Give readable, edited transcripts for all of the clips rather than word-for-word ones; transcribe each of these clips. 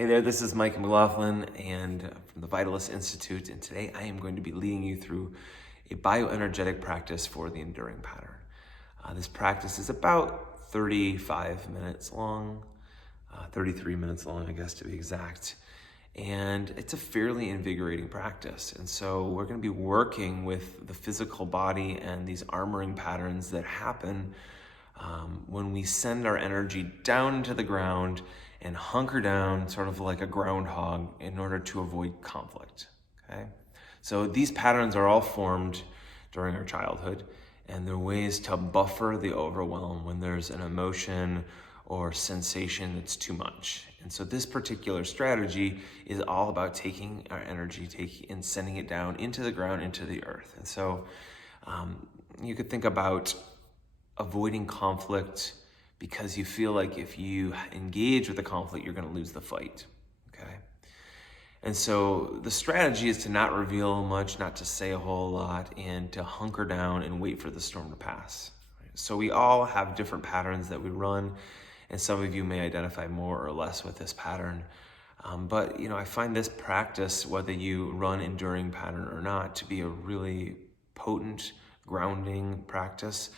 Hey there, this is Mike McLaughlin and from the Vitalist Institute, and today I am going to be leading you through a bioenergetic practice for the enduring pattern. This practice is about 35 minutes long, 33 minutes long, I guess to be exact, and it's a fairly invigorating practice. And so we're going to be working with the physical body and these armoring patterns that happen when we send our energy down into the ground and hunker down sort of like a groundhog in order to avoid conflict, okay? So these patterns are all formed during our childhood, and they're ways to buffer the overwhelm when there's an emotion or sensation that's too much. And so this particular strategy is all about taking our energy and sending it down into the ground, into the earth. And so you could think about avoiding conflict because you feel like if you engage with the conflict, you're going to lose the fight, okay? And so the strategy is to not reveal much, not to say a whole lot, and to hunker down and wait for the storm to pass. So we all have different patterns that we run, and some of you may identify more or less with this pattern. But I find this practice, whether you run enduring pattern or not, to be a really potent, grounding practice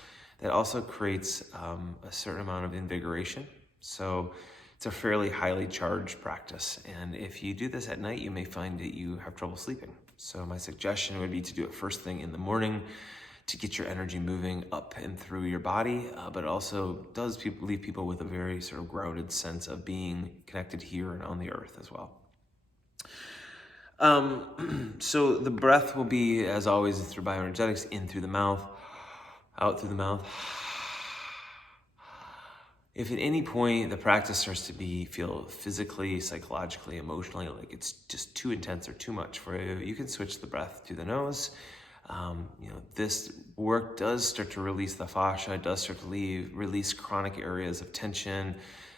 that also creates a certain amount of invigoration. So it's a fairly highly charged practice. And if you do this at night, you may find that you have trouble sleeping. So my suggestion would be to do it first thing in the morning to get your energy moving up and through your body, but it also does leave people with a very sort of grounded sense of being connected here and on the earth as well. So the breath will be, as always, through bioenergetics, in through the mouth, out through the mouth. If at any point the practice starts to feel physically, psychologically, emotionally like it's just too intense or too much for you, you can switch the breath to the nose. This work does start to release the fascia, does start to release chronic areas of tension,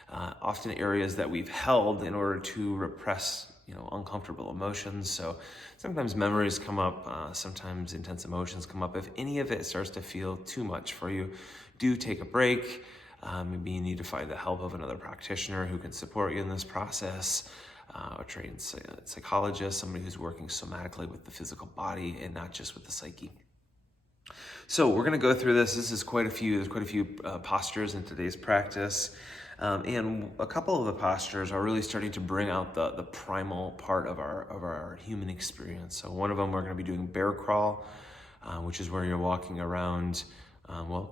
often areas that we've held in order to repress uncomfortable emotions. So sometimes memories come up, sometimes intense emotions come up. If any of it starts to feel too much for you, do take a break. Maybe you need to find the help of another practitioner who can support you in this process, a trained psychologist, somebody who's working somatically with the physical body and not just with the psyche. So we're going to go through this. There's quite a few postures in today's practice. And a couple of the postures are really starting to bring out the primal part of our human experience. So one of them, we're going to be doing bear crawl, which is where you're walking around,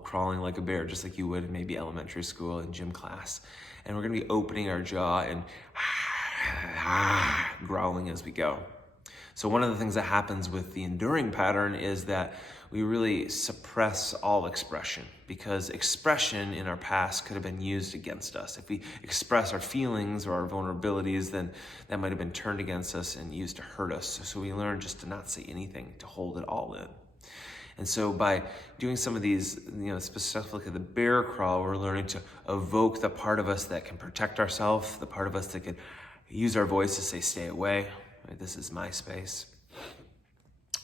crawling like a bear, just like you would in maybe elementary school and gym class. And we're going to be opening our jaw and growling as we go. So one of the things that happens with the enduring pattern is that we really suppress all expression, because expression in our past could have been used against us. If we express our feelings or our vulnerabilities, then that might have been turned against us and used to hurt us. So we learn just to not say anything, to hold it all in. And so by doing some of these, specifically the bear crawl, we're learning to evoke the part of us that can protect ourselves, the part of us that can use our voice to say, stay away. Right? This is my space.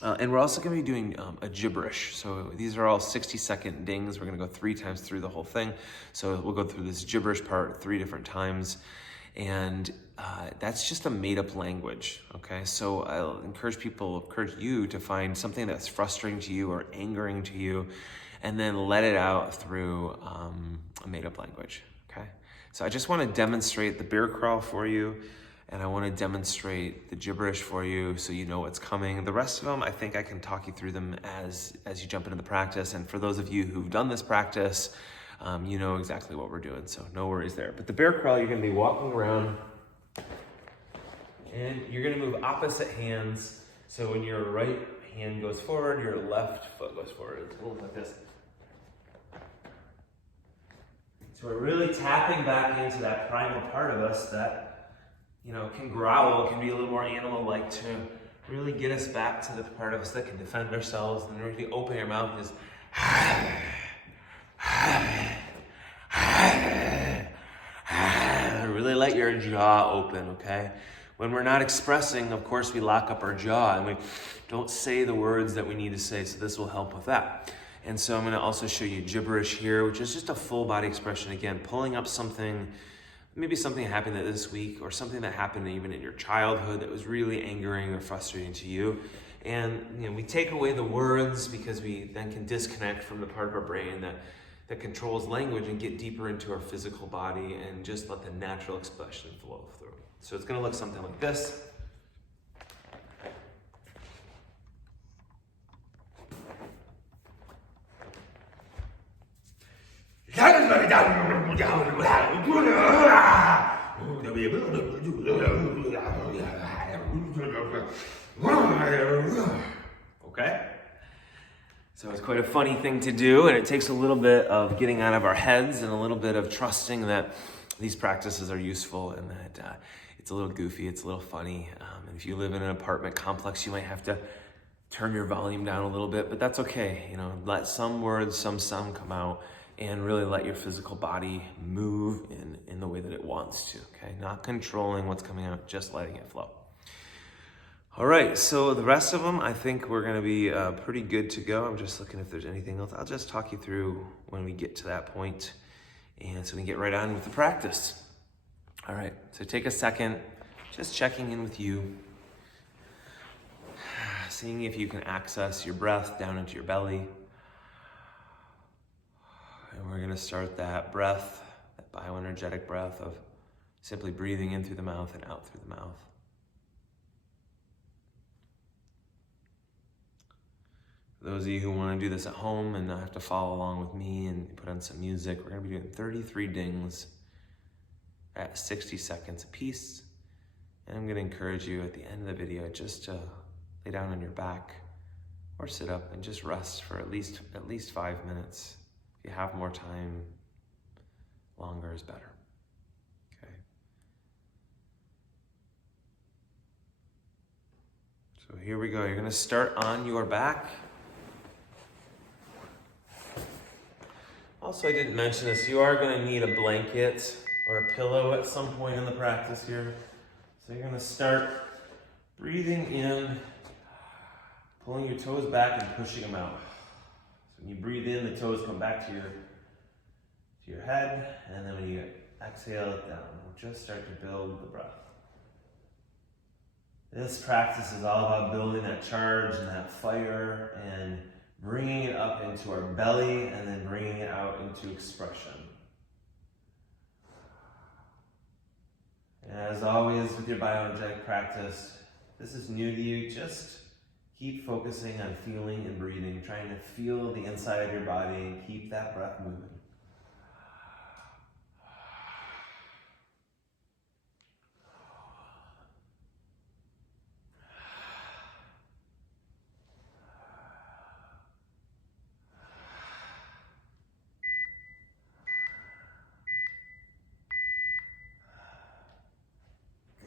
And we're also going to be doing a gibberish. So these are all 60-second dings. We're going to go 3 times through the whole thing. So we'll go through this gibberish part 3 different times. And that's just a made-up language, okay? So I'll encourage you to find something that's frustrating to you or angering to you, and then let it out through a made-up language, okay? So I just want to demonstrate the bear crawl for you, and I want to demonstrate the gibberish for you so you know what's coming. The rest of them, I think I can talk you through them as you jump into the practice. And for those of you who've done this practice, you know exactly what we're doing, so no worries there. But the bear crawl, you're going to be walking around, and you're going to move opposite hands. So when your right hand goes forward, your left foot goes forward. It's a little like this. So we're really tapping back into that primal part of us that can growl, can be a little more animal-like, to really get us back to the part of us that can defend ourselves. And really open your mouth is really let your jaw open, okay? When we're not expressing, of course, we lock up our jaw and we don't say the words that we need to say, so this will help with that. And so I'm going to also show you gibberish here, which is just a full body expression, again, pulling up something maybe something happened this week or something that happened even in your childhood that was really angering or frustrating to you. And we take away the words because we then can disconnect from the part of our brain that controls language and get deeper into our physical body and just let the natural expression flow through. So it's going to look something like this. Okay? So it's quite a funny thing to do, and it takes a little bit of getting out of our heads and a little bit of trusting that these practices are useful and that it's a little goofy, it's a little funny. And if you live in an apartment complex, you might have to turn your volume down a little bit, but that's okay. Let some words, some sound come out and really let your physical body move in the way that it wants to, okay? Not controlling what's coming out, just letting it flow. All right, so the rest of them, I think we're gonna be pretty good to go. I'm just looking if there's anything else. I'll just talk you through when we get to that point, and so we can get right on with the practice. All right, so take a second, just checking in with you, seeing if you can access your breath down into your belly. And we're gonna start that breath, that bioenergetic breath of simply breathing in through the mouth and out through the mouth. For those of you who wanna do this at home and not have to follow along with me and put on some music, we're gonna be doing 33 dings at 60 seconds a piece. And I'm gonna encourage you at the end of the video just to lay down on your back or sit up and just rest for at least 5 minutes. If you have more time, longer is better, okay? So here we go. You're gonna start on your back. Also, I didn't mention this, you are gonna need a blanket or a pillow at some point in the practice here. So you're gonna start breathing in, pulling your toes back and pushing them out. So when you breathe in, the toes come back to your head, and then when you exhale it down, we'll just start to build the breath. This practice is all about building that charge and that fire and bringing it up into our belly and then bringing it out into expression. And as always with your bioenergetic practice, this is new to you, just keep focusing on feeling and breathing, trying to feel the inside of your body and keep that breath moving.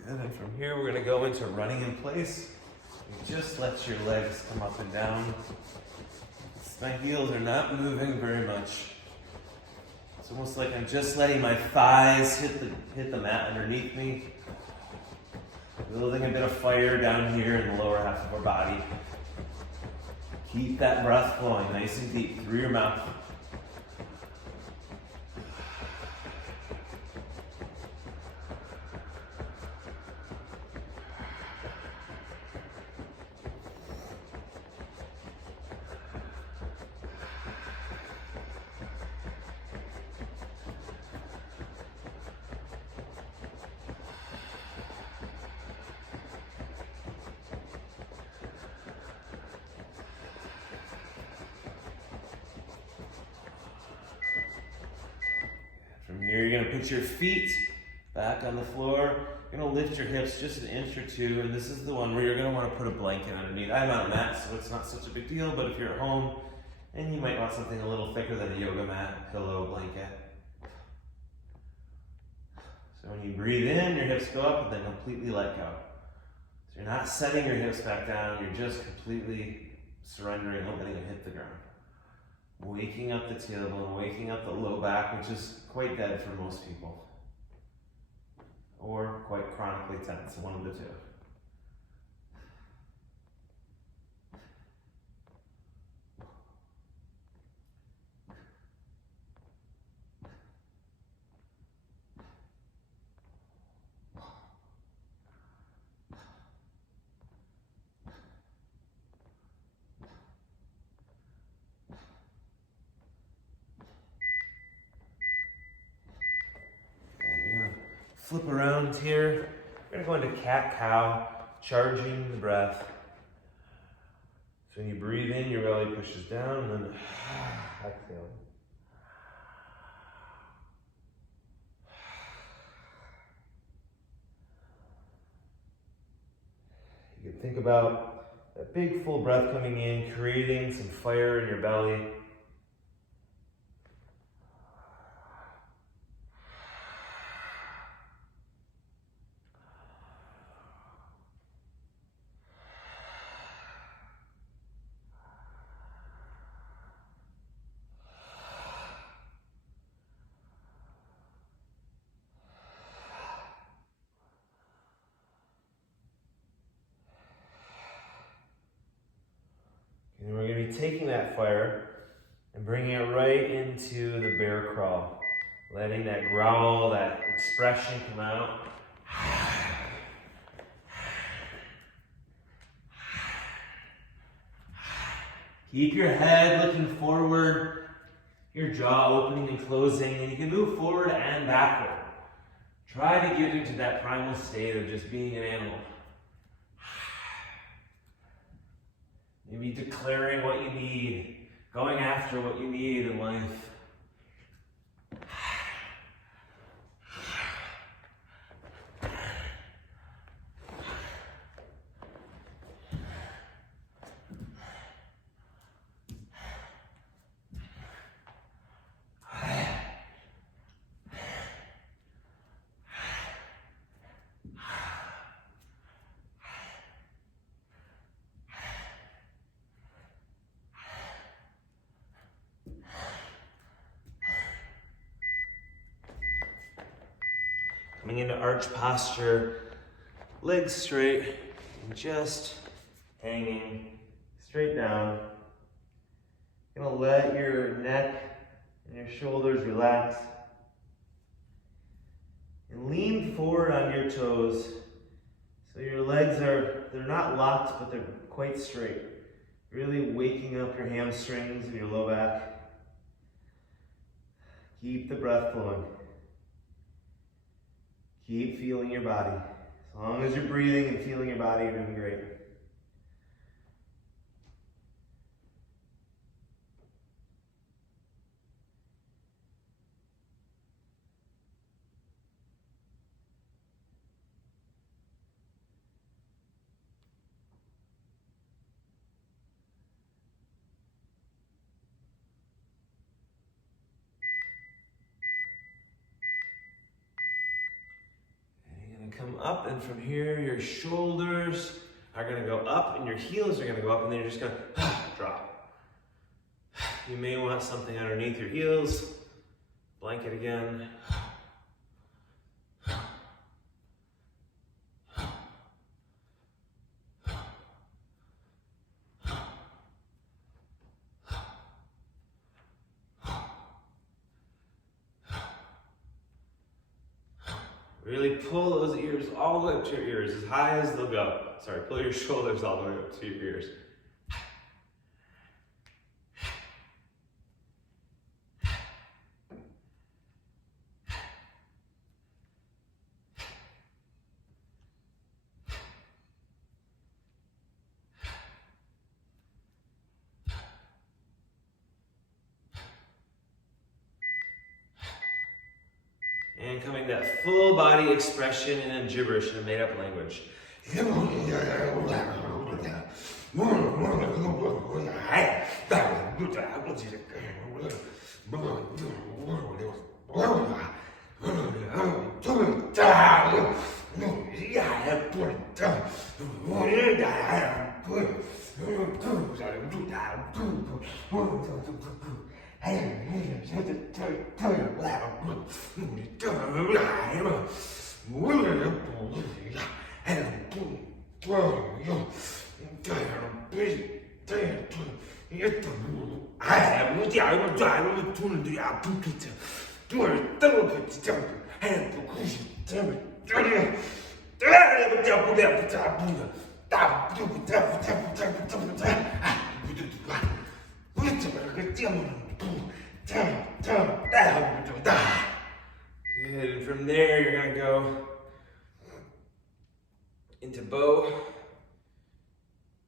Good, and from here we're gonna go into running in place. You just let your legs come up and down. My heels are not moving very much. It's almost like I'm just letting my thighs hit the mat underneath me. Building a bit of fire down here in the lower half of our body. Keep that breath flowing nice and deep through your mouth. From here, you're gonna put your feet back on the floor. You're gonna lift your hips just an inch or two, and this is the one where you're gonna wanna put a blanket underneath. I'm on a mat, so it's not such a big deal, but if you're at home, and you might want something a little thicker than a yoga mat, pillow, blanket. So when you breathe in, your hips go up, and then completely let go. So you're not setting your hips back down, you're just completely surrendering and letting them hit the ground. Waking up the tailbone, waking up the low back, which is quite dead for most people. Or quite chronically tense, one of the two. flip around here. We're gonna go into cat-cow, charging the breath. So when you breathe in, your belly pushes down, and then exhale. You can think about that big full breath coming in, creating some fire in your belly. And we're going to be taking that fire and bringing it right into the bear crawl. Letting that growl, that expression come out. Keep your head looking forward, your jaw opening and closing, and you can move forward and backward. Try to get into that primal state of just being an animal. Maybe declaring what you need, going after what you need in life. Coming into arch posture, legs straight, and just hanging straight down. You're gonna let your neck and your shoulders relax. And lean forward on your toes. So your legs they're not locked, but they're quite straight. Really waking up your hamstrings and your low back. Keep the breath flowing. Keep feeling your body. As long as you're breathing and feeling your body, you're doing great. Come up, and from here, your shoulders are gonna go up and your heels are gonna go up, and then you're just gonna drop. You may want something underneath your heels. Blanket again. Really pull those ears all the way up to your ears, as high as they'll go. Sorry, pull your shoulders all the way up to your ears. And coming to that full body expression in a gibberish in a made up language. Good, and from there you're gonna go into bow,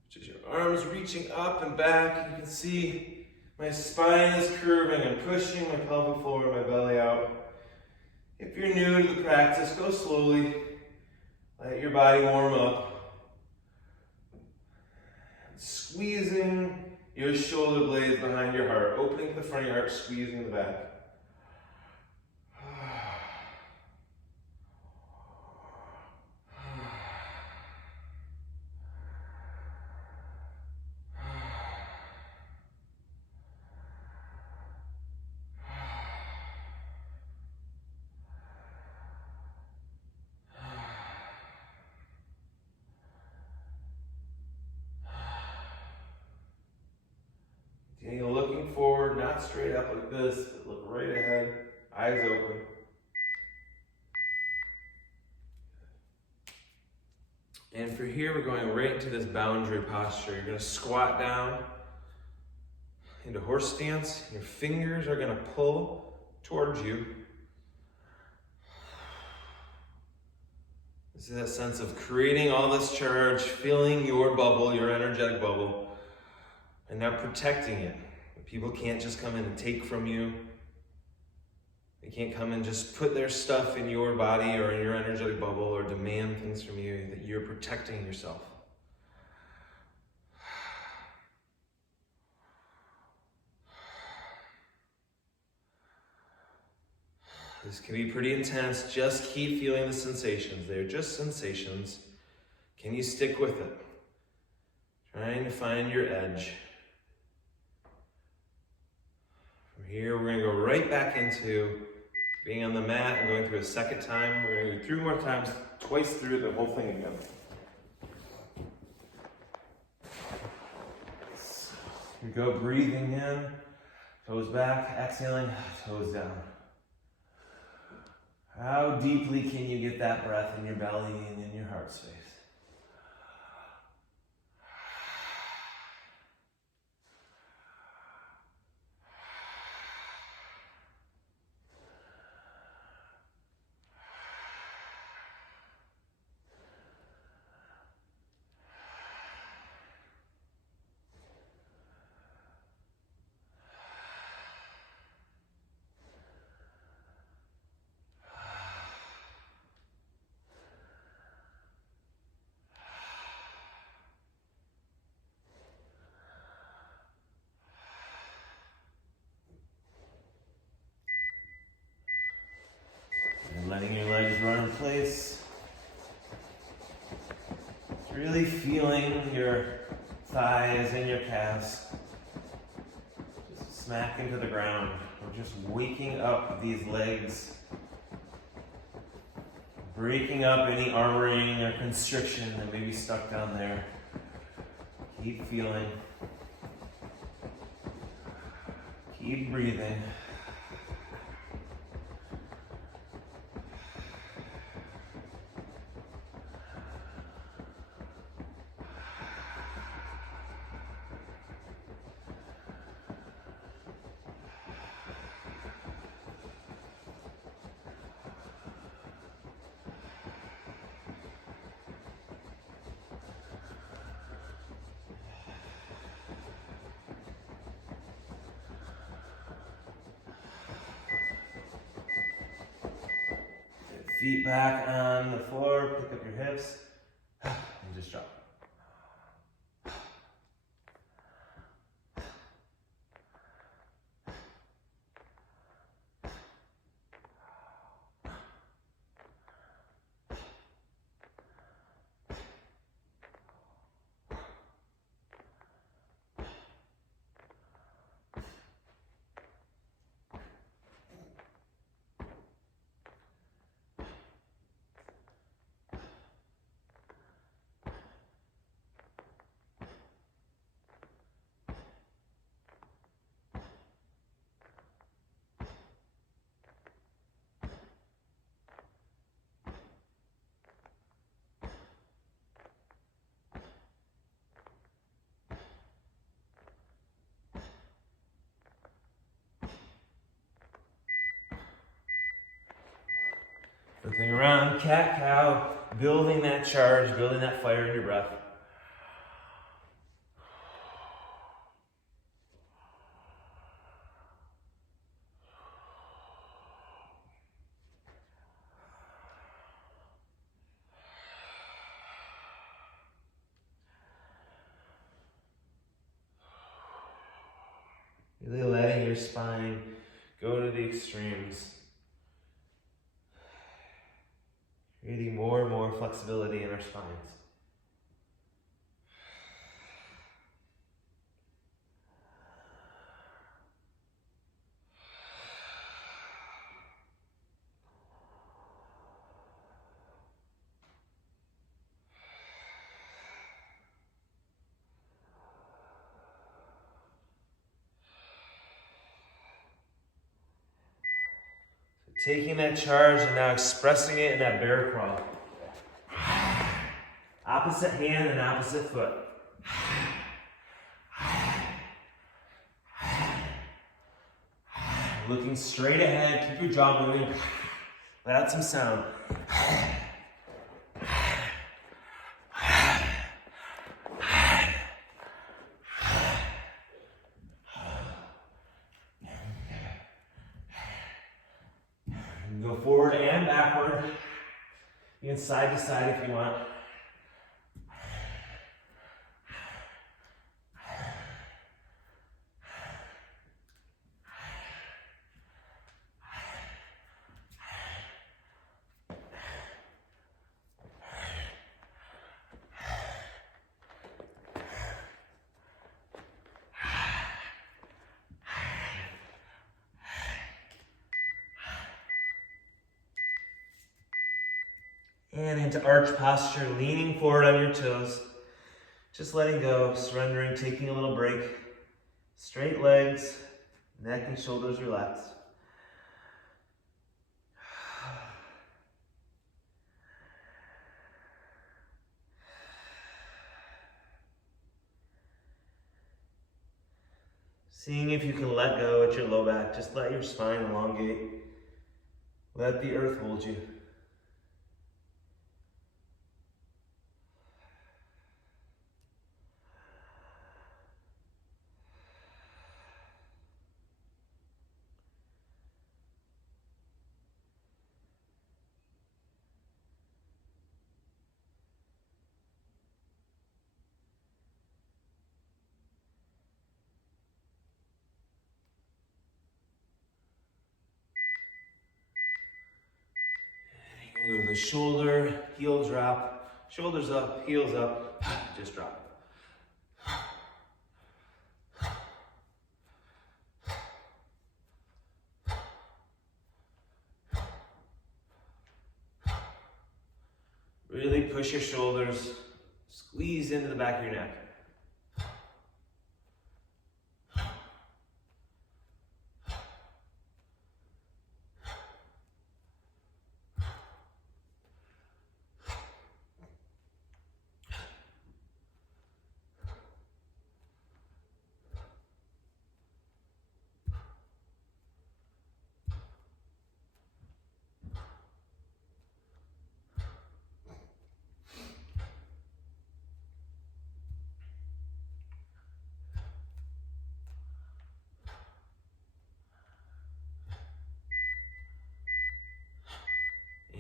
which is your arms reaching up and back. You can see my spine is curving. I'm pushing my pelvic floor and my belly out. If you're new to the practice, go slowly. Let your body warm up. Squeezing your shoulder blades behind your heart, opening to the front of your heart, squeezing the back. You're looking forward, not straight up like this, but look right ahead, eyes open. And for here, we're going right into this boundary posture. You're gonna squat down into horse stance. Your fingers are gonna pull towards you. This is that sense of creating all this charge, filling your bubble, your energetic bubble, and now protecting it. People can't just come in and take from you. They can't come and just put their stuff in your body or in your energetic bubble or demand things from you, that you're protecting yourself. This can be pretty intense. Just keep feeling the sensations. They're just sensations. Can you stick with it? Trying to find your edge. From here, we're going to go right back into being on the mat and going through a second time. We're going to do 3 more times, twice through the whole thing again. Here we go, breathing in, toes back, exhaling, toes down. How deeply can you get that breath in your belly and in your heart space? Letting your legs run in place. Really feeling your thighs and your calves just smack into the ground. We're just waking up these legs, breaking up any armoring or constriction that may be stuck down there. Keep feeling. Keep breathing. Feet back on the floor, pick up your hips, and just drop. Looking around, cat, cow, building that charge, building that fire in your breath. Really letting your spine go to the extremes. Creating more and more flexibility in our spines. Taking that charge and now expressing it in that bear crawl. Opposite hand and opposite foot. Looking straight ahead, keep your jaw moving. Let out some sound. Go forward and backward. You can side to side if you want. And into arch posture, leaning forward on your toes. Just letting go, surrendering, taking a little break. Straight legs, neck and shoulders relaxed. Seeing if you can let go at your low back. Just let your spine elongate. Let the earth hold you. Move the shoulder, heel drop, shoulders up, heels up, just drop. Really push your shoulders, squeeze into the back of your neck.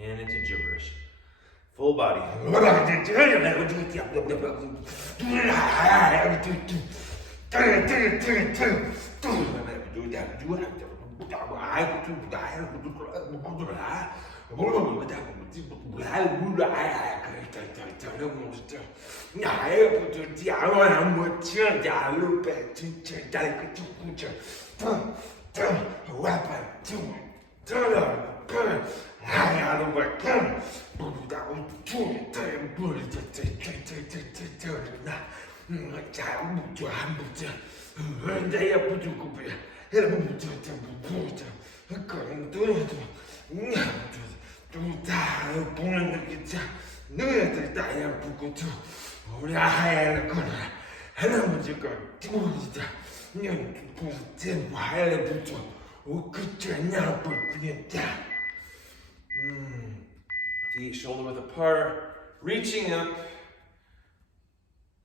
And into gibberish. Full body. Feet shoulder width apart, reaching up,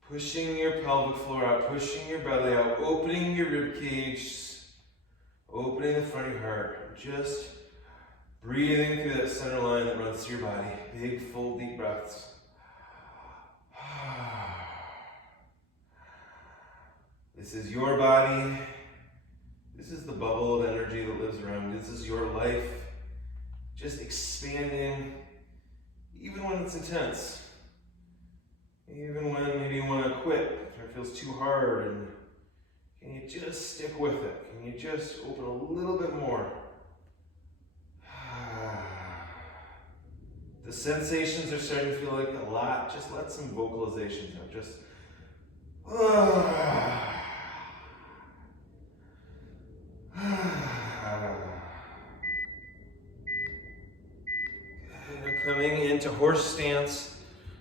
pushing your pelvic floor out, pushing your belly out, opening your rib cage, opening the front of your heart, just breathing through that center line that runs through your body. Big, full, deep breaths. This is your body. This is the bubble of energy that lives around you. This is your life. Just expanding, even when it's intense. Even when maybe you want to quit, or it feels too hard, and can you just stick with it? Can you just open a little bit more? The sensations are starting to feel like a lot. Just let some vocalizations out. Just coming into horse stance,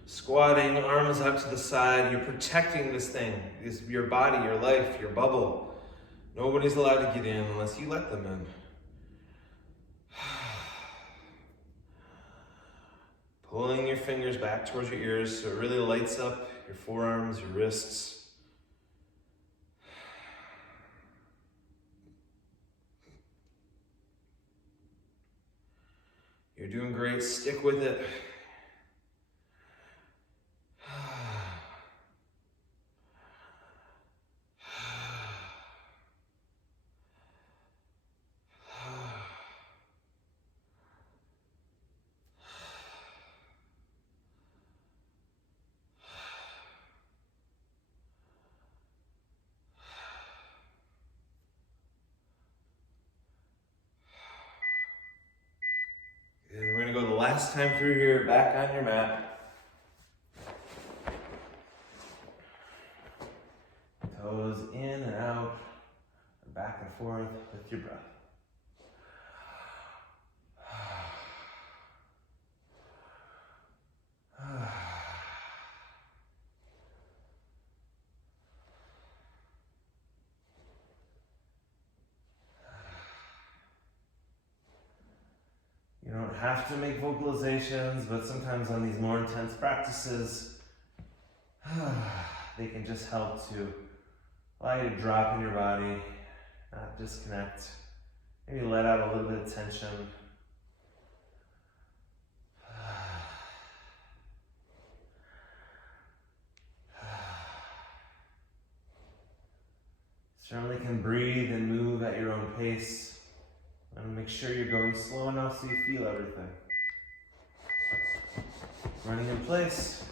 squatting, arms out to the side. You're protecting this thing, your body, your life, your bubble. Nobody's allowed to get in unless you let them in. Pulling your fingers back towards your ears so it really lights up your forearms, your wrists. You're doing great. Stick with it. And we're going to go the last time through here, back on your mat. Toes in and out, back and forth with your breath. You don't have to make vocalizations, but sometimes on these more intense practices, they can just help to allow you to drop in your body, not disconnect, maybe let out a little bit of tension. Certainly can breathe and move at your own pace. And make sure you're going slow enough so you feel everything. Running in place.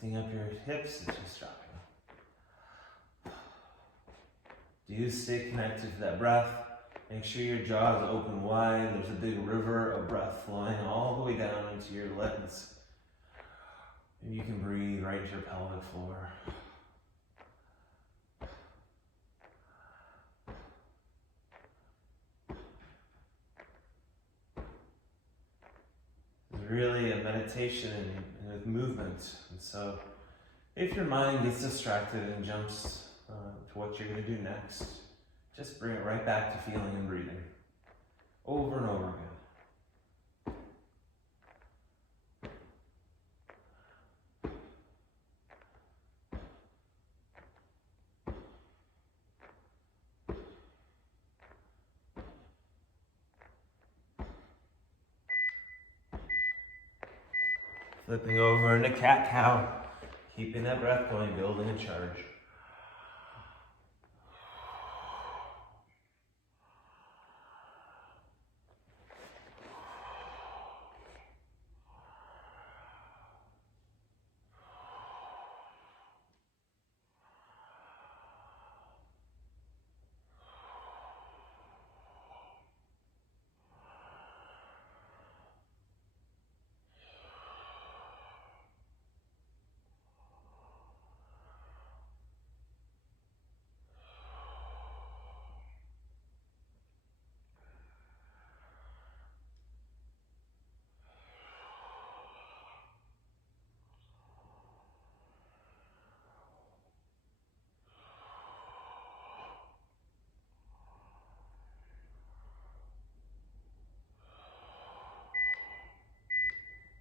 Lifting up your hips and just dropping. Do stay connected to that breath. Make sure your jaw is open wide. There's a big river of breath flowing all the way down into your legs. And you can breathe right into your pelvic floor. It's really a meditation with movement. And so if your mind gets distracted and jumps to what you're going to do next, just bring it right back to feeling and breathing over and over again. Flipping over into cat-cow. Keeping that breath going, building a charge.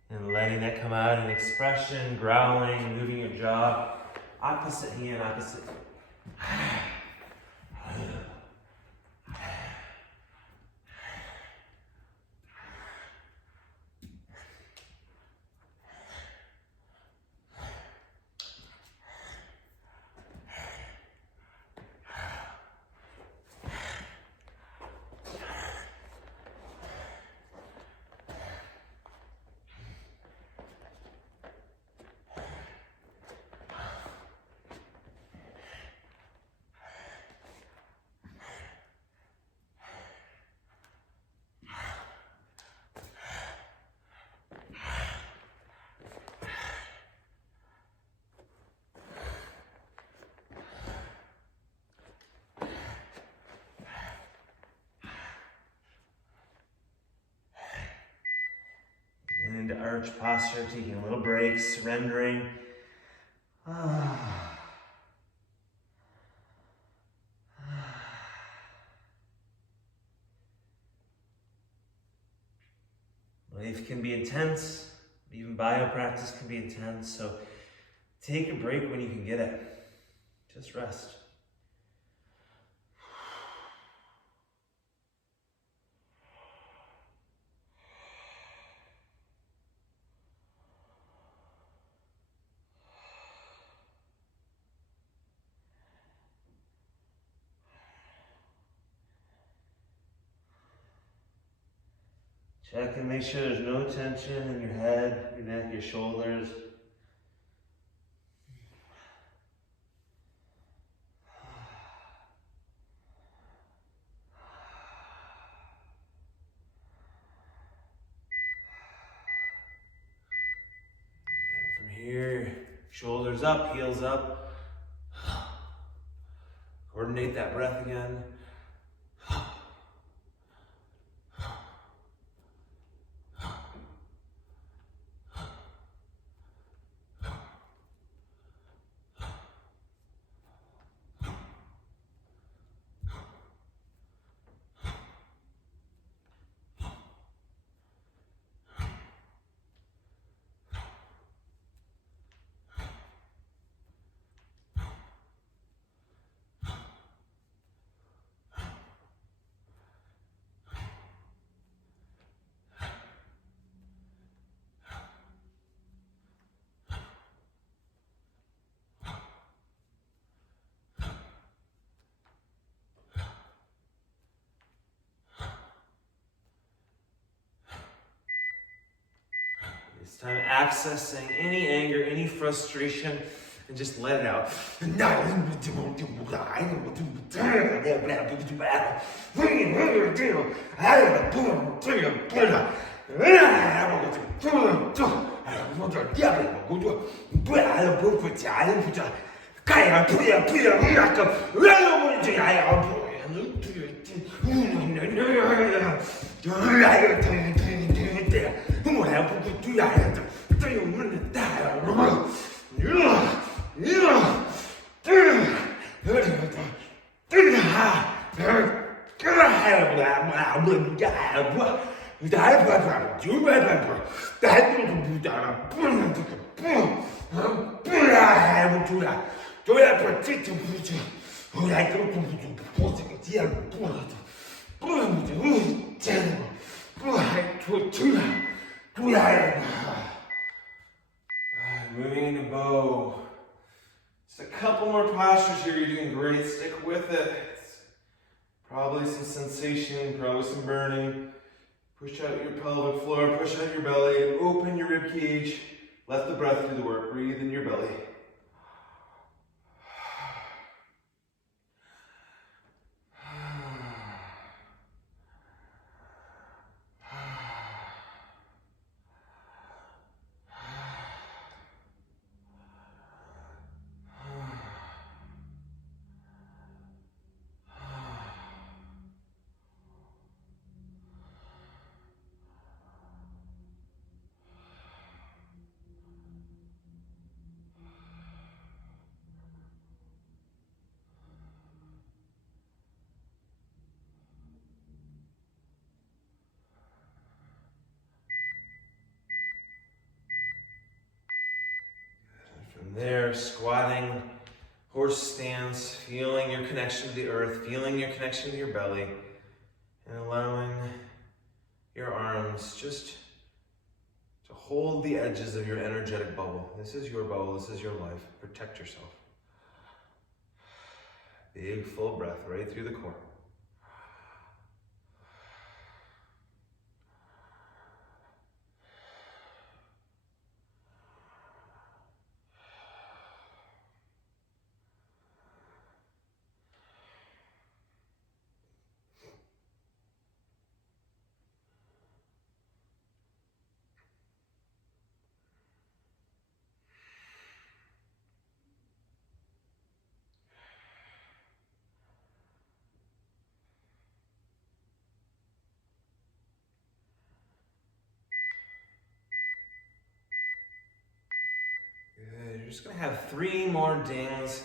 And letting that come out in expression, growling, moving your jaw. Opposite hand, opposite. And into arch posture, taking a little break, surrendering. Life can be intense. Even bio practice can be intense. So take a break when you can get it. Just rest. Check and make sure there's no tension in your head, your neck, your shoulders. And from here, shoulders up, heels up. Coordinate that breath again. This time accessing any anger, any frustration, and just let it out. Moving into bow. Just a couple more postures here. You're doing great. Stick with it. Probably some sensation, probably some burning. Push out your pelvic floor, push out your belly, open your rib cage. Let the breath do the work. Breathe in your belly. From there, squatting, horse stance, feeling your connection to the earth, feeling your connection to your belly, and allowing your arms just to hold the edges of your energetic bubble. This is your bubble, this is your life. Protect yourself. Big full breath right through the core. Good. You're just going to have 3 more dings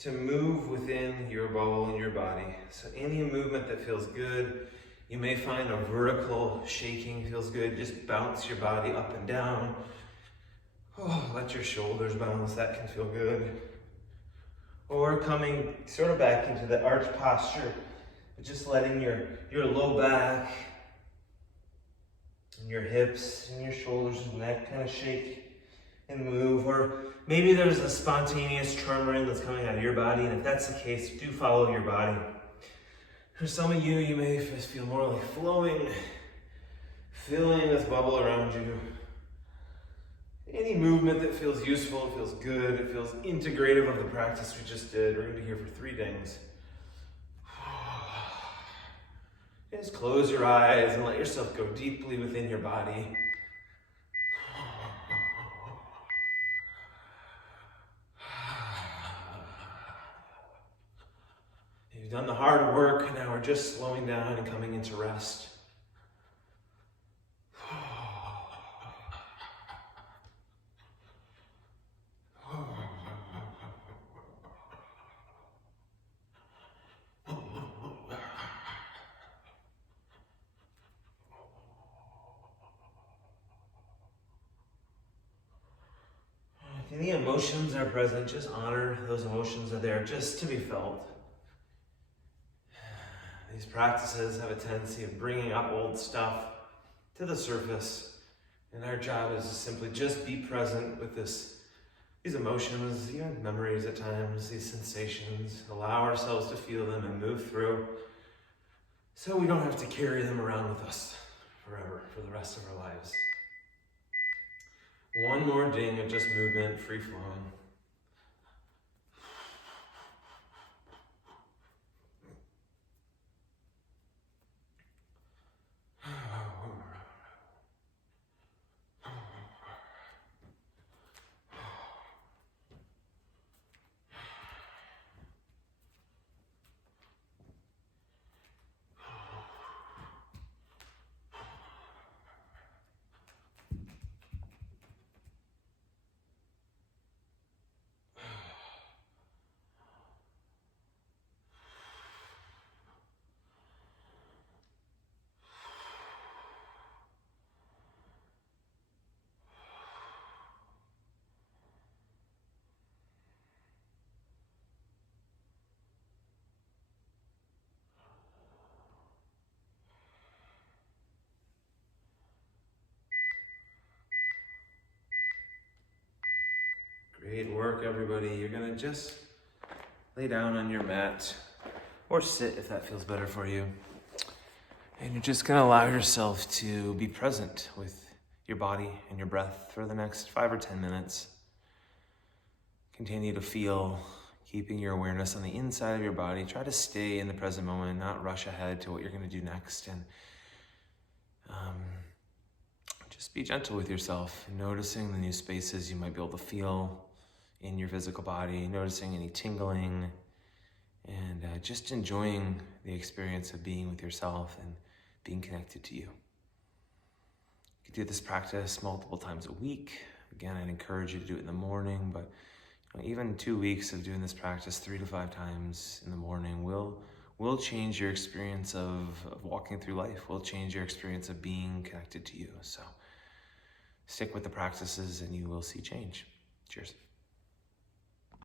to move within your bubble and your body. So any movement that feels good, you may find a vertical shaking feels good. Just bounce your body up and down. Oh, let your shoulders bounce, that can feel good. Or coming sort of back into the arch posture, but just letting your low back and your hips and your shoulders and neck kind of shake and move. Or maybe there's a spontaneous tremoring that's coming out of your body, and if that's the case, do follow your body. For some of you, you may just feel more like flowing, filling this bubble around you. Any movement that feels useful, feels good, it feels integrative of the practice we just did. We're going to be here for 3 dings. Just close your eyes and let yourself go deeply within your body. You've done the hard work, now we're just slowing down and coming into rest. If any emotions are present, just honor those emotions are there just to be felt. These practices have a tendency of bringing up old stuff to the surface, and our job is to simply just be present with these emotions, even memories at times, these sensations, allow ourselves to feel them and move through, so we don't have to carry them around with us forever, for the rest of our lives. 1 more ding of just movement, free flowing. Great work, everybody. You're gonna just lay down on your mat or sit if that feels better for you. And you're just gonna allow yourself to be present with your body and your breath for the next 5 or 10 minutes. Continue to feel, keeping your awareness on the inside of your body. Try to stay in the present moment, not rush ahead to what you're gonna do next. And just be gentle with yourself, noticing the new spaces you might be able to feel in your physical body, noticing any tingling, and just enjoying the experience of being with yourself and being connected to you. You can do this practice multiple times a week. Again, I'd encourage you to do it in the morning, but even 2 weeks of doing this practice 3 to 5 times in the morning will change your experience of walking through life, will change your experience of being connected to you. So stick with the practices and you will see change. Cheers.